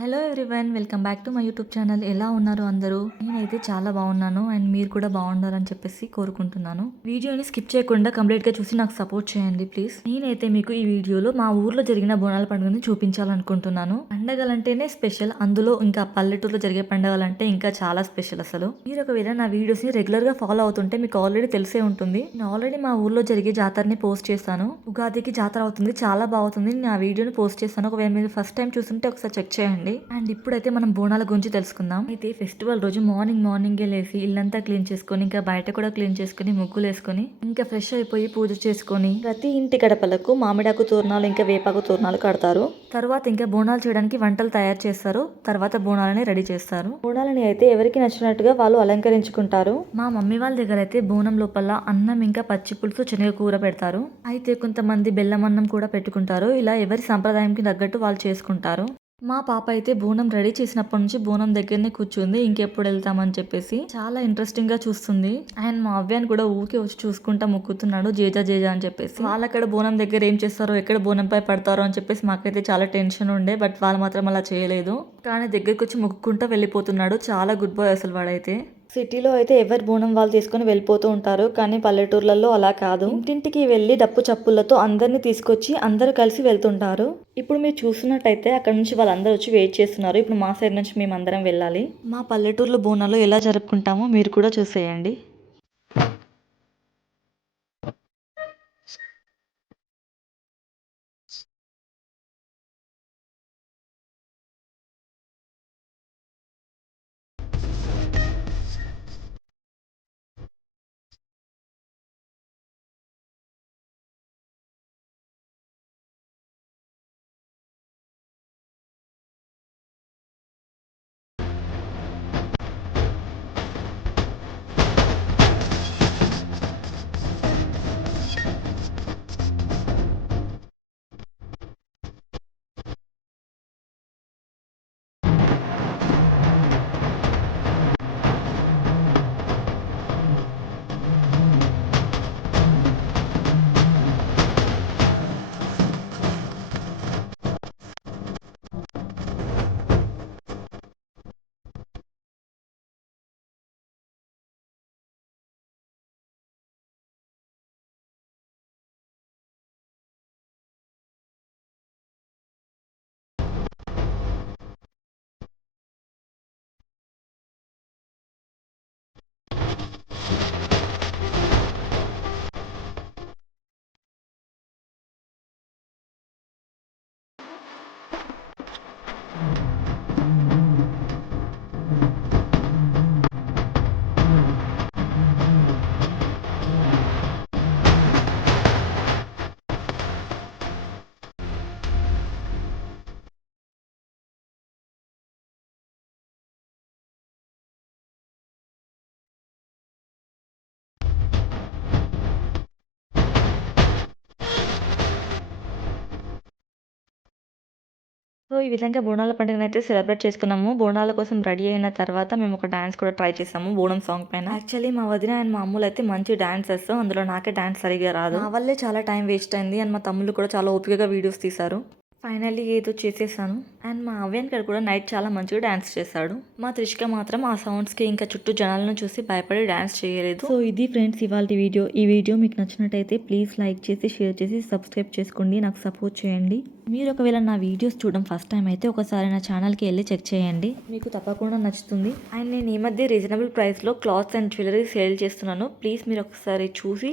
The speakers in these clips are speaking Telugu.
Hello everyone, welcome back to my YouTube channel. ఎలా ఉన్నారు అందరూ? నేనైతే చాలా బాగున్నాను అండ్ మీరు కూడా బాగుండాలని చెప్పేసి కోరుకుంటున్నాను. వీడియోని స్కిప్ చేయకుండా కంప్లీట్గా చూసి నాకు సపోర్ట్ చేయండి ప్లీజ్. నేనైతే మీకు ఈ వీడియోలో మా ఊర్లో జరిగిన బోనాల పండుగని చూపించాలనుకుంటున్నాను. పండగలంటేనే స్పెషల్, అందులో ఇంకా పల్లెటూరులో జరిగే పండుగలంటే ఇంకా చాలా స్పెషల్. అసలు మీరు ఒకవేళ నా వీడియోస్ని రెగ్యులర్గా ఫాలో అవుతుంటే మీకు ఆల్రెడీ తెలిసే ఉంటుంది. నేను ఆల్రెడీ మా ఊర్లో జరిగే జాతరని పోస్ట్ చేశాను. ఉగాదికి జాతర అవుతుంది, చాలా బాగుంటుంది. నేను ఆ వీడియోని పోస్ట్ చేస్తాను. ఒకవేళ మీరు ఫస్ట్ టైం చూస్తుంటే ఒకసారి చెక్ చేయండి. అండ్ ఇప్పుడైతే మనం బోనాల గురించి తెలుసుకుందాం. అయితే ఫెస్టివల్ రోజు మార్నింగే లేసి ఇల్లంతా క్లీన్ చేసుకొని, ఇంకా బయట కూడా క్లీన్ చేసుకుని, ముగ్గులు వేసుకొని, ఇంకా ఫ్రెష్ అయిపోయి పూజ చేసుకొని, ప్రతి ఇంటి గడపలకు మామిడాకు తోరణాలు ఇంకా వేపాకు తోరణాలు కడతారు. తర్వాత ఇంకా బోనాలు చేయడానికి వంటలు తయారు చేస్తారు. తర్వాత బోనాలని రెడీ చేస్తారు. బోనాలని అయితే ఎవరికి నచ్చినట్టుగా వాళ్ళు అలంకరించుకుంటారు. మా మమ్మీ వాళ్ళ దగ్గర అయితే బోనం లోపల అన్నం ఇంకా పచ్చి పులుసు శనగ కూర పెడతారు. అయితే కొంతమంది బెల్లం అన్నం కూడా పెట్టుకుంటారు. ఇలా ఎవరి సంప్రదాయంకి తగ్గట్టు వాళ్ళు చేసుకుంటారు. మా పాప అయితే బోనం రెడీ చేసినప్పటి నుంచి బోనం దగ్గరనే కూర్చుంది, ఇంకెప్పుడు వెళ్తామని చెప్పేసి చాలా ఇంట్రెస్టింగ్ గా చూస్తుంది. అండ్ మా అవ్యాన్ని కూడా ఊరికే వచ్చి చూసుకుంటా మొక్కుతున్నాడు, జేజా జేజా అని చెప్పేసి. వాళ్ళక్కడ బోనం దగ్గర ఏం చేస్తారో, ఎక్కడ బోనంపై పడతారో అని చెప్పేసి మాకైతే చాలా టెన్షన్ ఉండే, బట్ వాళ్ళు మాత్రం అలా చేయలేదు. కానీ దగ్గరికి వచ్చి మొక్కుకుంటా వెళ్ళిపోతున్నాడు. చాలా గుడ్ బాయ్ అసలు వాడైతే. సిటీలో అయితే ఎవరి బోనం వాళ్ళు తీసుకొని వెళ్ళిపోతూ ఉంటారు, కానీ పల్లెటూర్లలో అలా కాదు. ఇంటింటికి వెళ్ళి డప్పు చప్పులతో అందరినీ తీసుకొచ్చి అందరూ కలిసి వెళ్తుంటారు. ఇప్పుడు మీరు చూస్తున్నట్టయితే అక్కడ నుంచి వాళ్ళందరూ వచ్చి వెయిట్ చేస్తున్నారు. ఇప్పుడు మా సైడ్ నుంచి మేము అందరం వెళ్ళాలి. మా పల్లెటూరులో బోనాలు ఎలా జరుపుకుంటామో మీరు కూడా చూసేయండి. సో ఈ విధంగా బోనాల పండుగనైతే సెలబ్రేట్ చేసుకున్నాము. బోనాల కోసం రెడీ అయిన తర్వాత మేము ఒక డాన్స్ కూడా ట్రై చేసాము బోనం సాంగ్ పైన. యాక్చువల్లీ మా వదిన అండ్ మా అమ్ములు అయితే మంచి డాన్సర్స్. అందులో నాకే డాన్స్ సరిగా రాదు. నా వల్లే చాలా టైం వేస్ట్ అయింది. అండ్ మా తమ్ముళ్ళు కూడా చాలా ఓపికగా వీడియోస్ తీశారు. ఫైనల్లీ ఏదో చేసేసాను. అండ్ మా అవ్యాన్ గారు కూడా నైట్ చాలా మంచిగా డాన్స్ చేశాడు. మా త్రిషిక మాత్రం ఆ సౌండ్స్కి ఇంకా చుట్టూ జనాలను చూసి భయపడి డాన్స్ చేయలేదు. సో ఇది ఫ్రెండ్స్ ఇవాళ వీడియో. ఈ వీడియో మీకు నచ్చినట్టయితే ప్లీజ్ లైక్ చేసి, షేర్ చేసి, సబ్స్క్రైబ్ చేసుకోండి, నాకు సపోర్ట్ చేయండి. మీరు ఒకవేళ నా వీడియోస్ చూడడం ఫస్ట్ టైం అయితే ఒకసారి నా ఛానల్కి వెళ్ళి చెక్ చేయండి, మీకు తప్పకుండా నచ్చుతుంది. అండ్ నేను ఈ మధ్య రీజనబుల్ ప్రైస్లో క్లాత్స్ అండ్ జ్యువెలరీ సేల్ చేస్తున్నాను. ప్లీజ్ మీరు ఒకసారి చూసి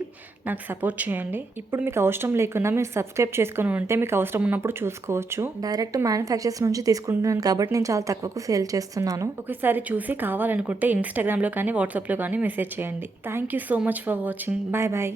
నాకు సపోర్ట్ చేయండి. ఇప్పుడు మీకు అవసరం లేకున్నా మీరు సబ్స్క్రైబ్ చేసుకుని ఉంటే మీకు అవసరం ఉన్నప్పుడు చూసుకోవచ్చు. డైరెక్ట్ మ్యానుఫ్యాక్చర్స్ నుంచి తీసుకుంటున్నాను కాబట్టి నేను చాలా తక్కువకు సేల్ చేస్తున్నాను. ఒకసారి చూసి కావాలనుకుంటే ఇన్స్టాగ్రామ్లో కానీ వాట్సాప్లో కానీ మెసేజ్ చేయండి. Thank you so much for watching. Bye bye.